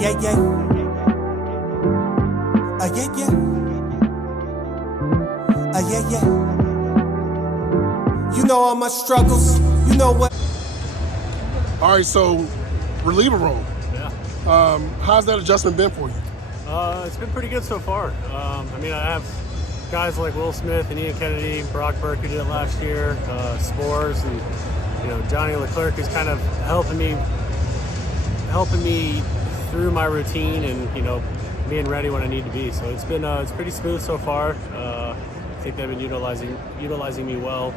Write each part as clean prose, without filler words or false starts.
yeah, yeah. Yeah, yeah. Yeah, yeah. You know all my struggles. You know what? All right, so reliever role. Yeah. How's that adjustment been for you? It's been pretty good so far. I mean, I have guys like Will Smith and Ian Kennedy, Brock Burke who did it last year, Spores, and Johnny Leclerc is kind of helping me through my routine and being ready when I need to be. So it's pretty smooth so far. I think they've been utilizing me well,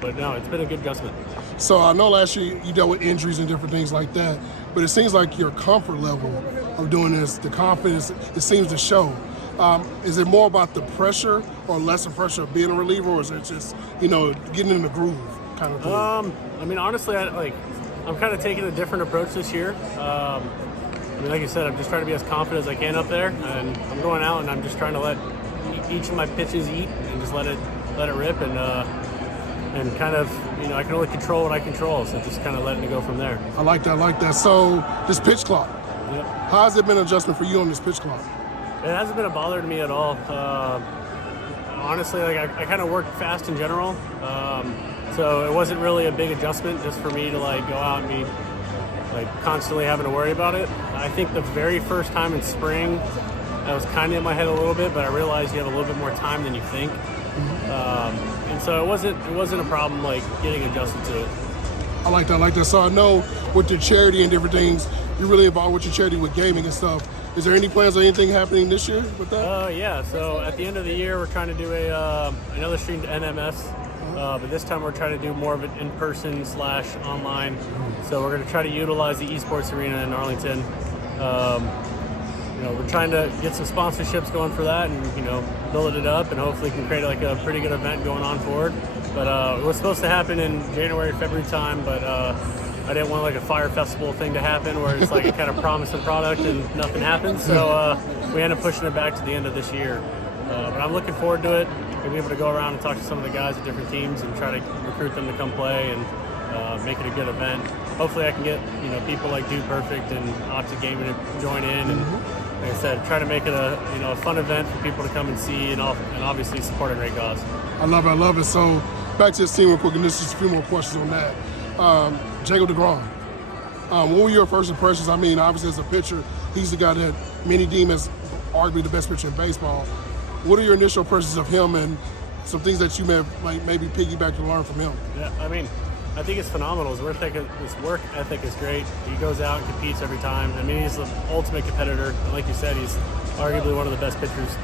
but no, it's been a good adjustment. So I know last year you dealt with injuries and different things like that, but it seems like your comfort level of doing this, the confidence, it seems to show. Is it more about the pressure or lesser pressure of being a reliever, or is it just getting in the groove kind of thing? I mean, honestly, I'm kind of taking a different approach this year. I mean, like you said, I'm just trying to be as confident as I can up there, and I'm going out and I'm just trying to let each of my pitches eat and just let it rip, and kind of I can only control what I control, so just kind of letting it go from there. I like that. So this pitch clock, Yep. how has it been an adjustment for you on this pitch clock? It hasn't been a bother to me at all. Honestly, like I kind of work fast in general, so it wasn't really a big adjustment just for me to go out and be constantly having to worry about it. I think the very first time in spring, that was kind of in my head a little bit, but I realized you have a little bit more time than you think, and so it wasn't a problem getting adjusted to it. I like that. So I know with the charity and different things, you're really involved with your charity with gaming and stuff. Is there any plans or anything happening this year with that? Yeah. So at the end of the year, we're trying to do another stream to NMS, but this time we're trying to do more of it in person / online. So we're going to try to utilize the esports arena in Arlington. We're trying to get some sponsorships going for that, and build it up, and hopefully can create a pretty good event going on forward. But it was supposed to happen in January, February time, but I didn't want a fire festival thing to happen where it's a kind of promise and product and nothing happens. So we ended up pushing it back to the end of this year. But I'm looking forward to it. We'll be able to go around and talk to some of the guys at different teams and try to recruit them to come play and make it a good event. Hopefully I can get people like Dude Perfect and Optic Gaming to join in, and like I said, try to make it a fun event for people to come and see, and obviously support a great cause. I love it. So back to this team real quick, and this is just a few more questions on that. Jacob Degrom, what were your first impressions? I mean, obviously as a pitcher, he's the guy that many deem as arguably the best pitcher in baseball. What are your initial impressions of him and some things that you may have maybe piggyback to learn from him? Yeah, I mean, I think it's phenomenal. His work ethic is great. He goes out and competes every time. I mean, he's the ultimate competitor. And like you said, he's arguably one of the best pitchers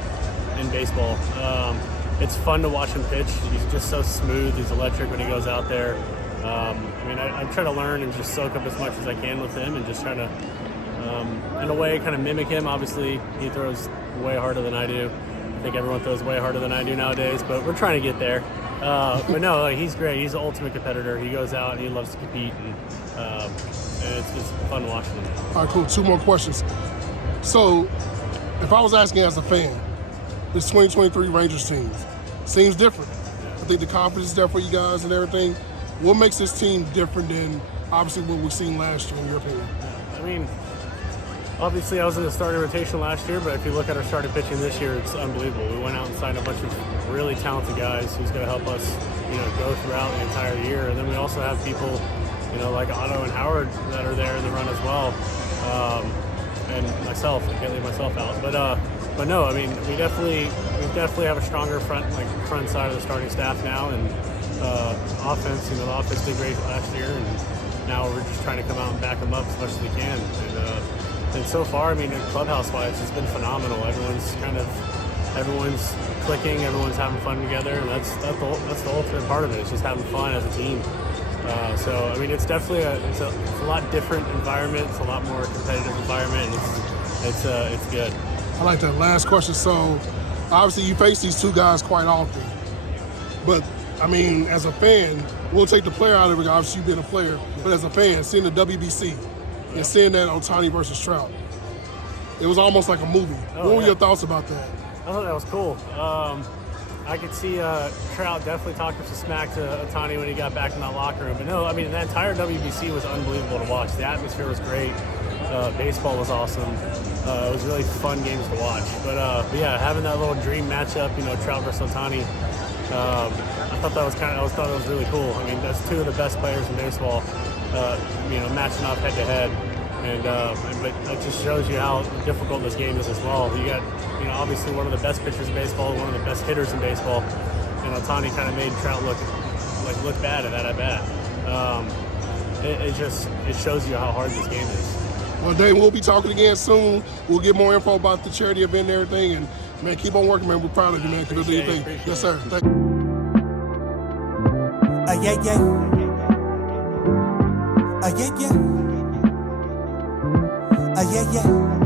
in baseball. It's fun to watch him pitch. He's just so smooth. He's electric when he goes out there. I mean, I try to learn and just soak up as much as I can with him, and just try to, in a way, kind of mimic him. Obviously, he throws way harder than I do. I think everyone throws way harder than I do nowadays, but we're trying to get there. But no, he's great. He's the ultimate competitor. He goes out and he loves to compete, and it's just fun watching him. All right, cool. Two more questions. So, if I was asking as a fan, this 2023 Rangers team seems different. I think the confidence is there for you guys and everything. What makes this team different than obviously what we've seen last year, in your opinion? I mean, obviously I was in the starting rotation last year, but if you look at our starting pitching this year, it's unbelievable. We went out and signed a bunch of really talented guys who's going to help us, go throughout the entire year. And then we also have people, like Otto and Howard that are there in the run as well, and myself. I can't leave myself out. But no, I mean, we definitely have a stronger front side of the starting staff now, and offense. The offense did great last year, and now we're just trying to come out and back them up as much as we can. And so far, I mean, clubhouse-wise, it's been phenomenal. Everyone's clicking, everyone's having fun together, and that's the ultimate part of it. It's just having fun as a team. So I mean, it's definitely it's a lot different environment. It's a lot more competitive environment, and it's good. I like that. Last question. So obviously you face these two guys quite often, but I mean, as a fan, we'll take the player out of it, obviously you being a player, but as a fan, seeing the WBC and seeing that Ohtani versus Trout, it was almost like a movie. What were your thoughts about that? I thought that was cool. I could see Trout definitely talking some smack to Ohtani when he got back in that locker room. But no, I mean, that entire WBC was unbelievable to watch. The atmosphere was great. Baseball was awesome. It was really fun games to watch. But yeah, having that little dream matchup, Trout versus Ohtani, I thought that was thought it was really cool. I mean, that's two of the best players in baseball, matching off head to head. And but it just shows you how difficult this game is as well. You got, obviously one of the best pitchers in baseball, one of the best hitters in baseball, and Ohtani kind of made Trout look bad at that at bat. It shows you how hard this game is. Well, Dane, we'll be talking again soon. We'll get more info about the charity event and everything. And man, keep on working, man. We're proud of you, man. Keep on doing your thing. Yes, sir. Thank you. Yeah, yeah. Yeah, yeah. Yeah, yeah.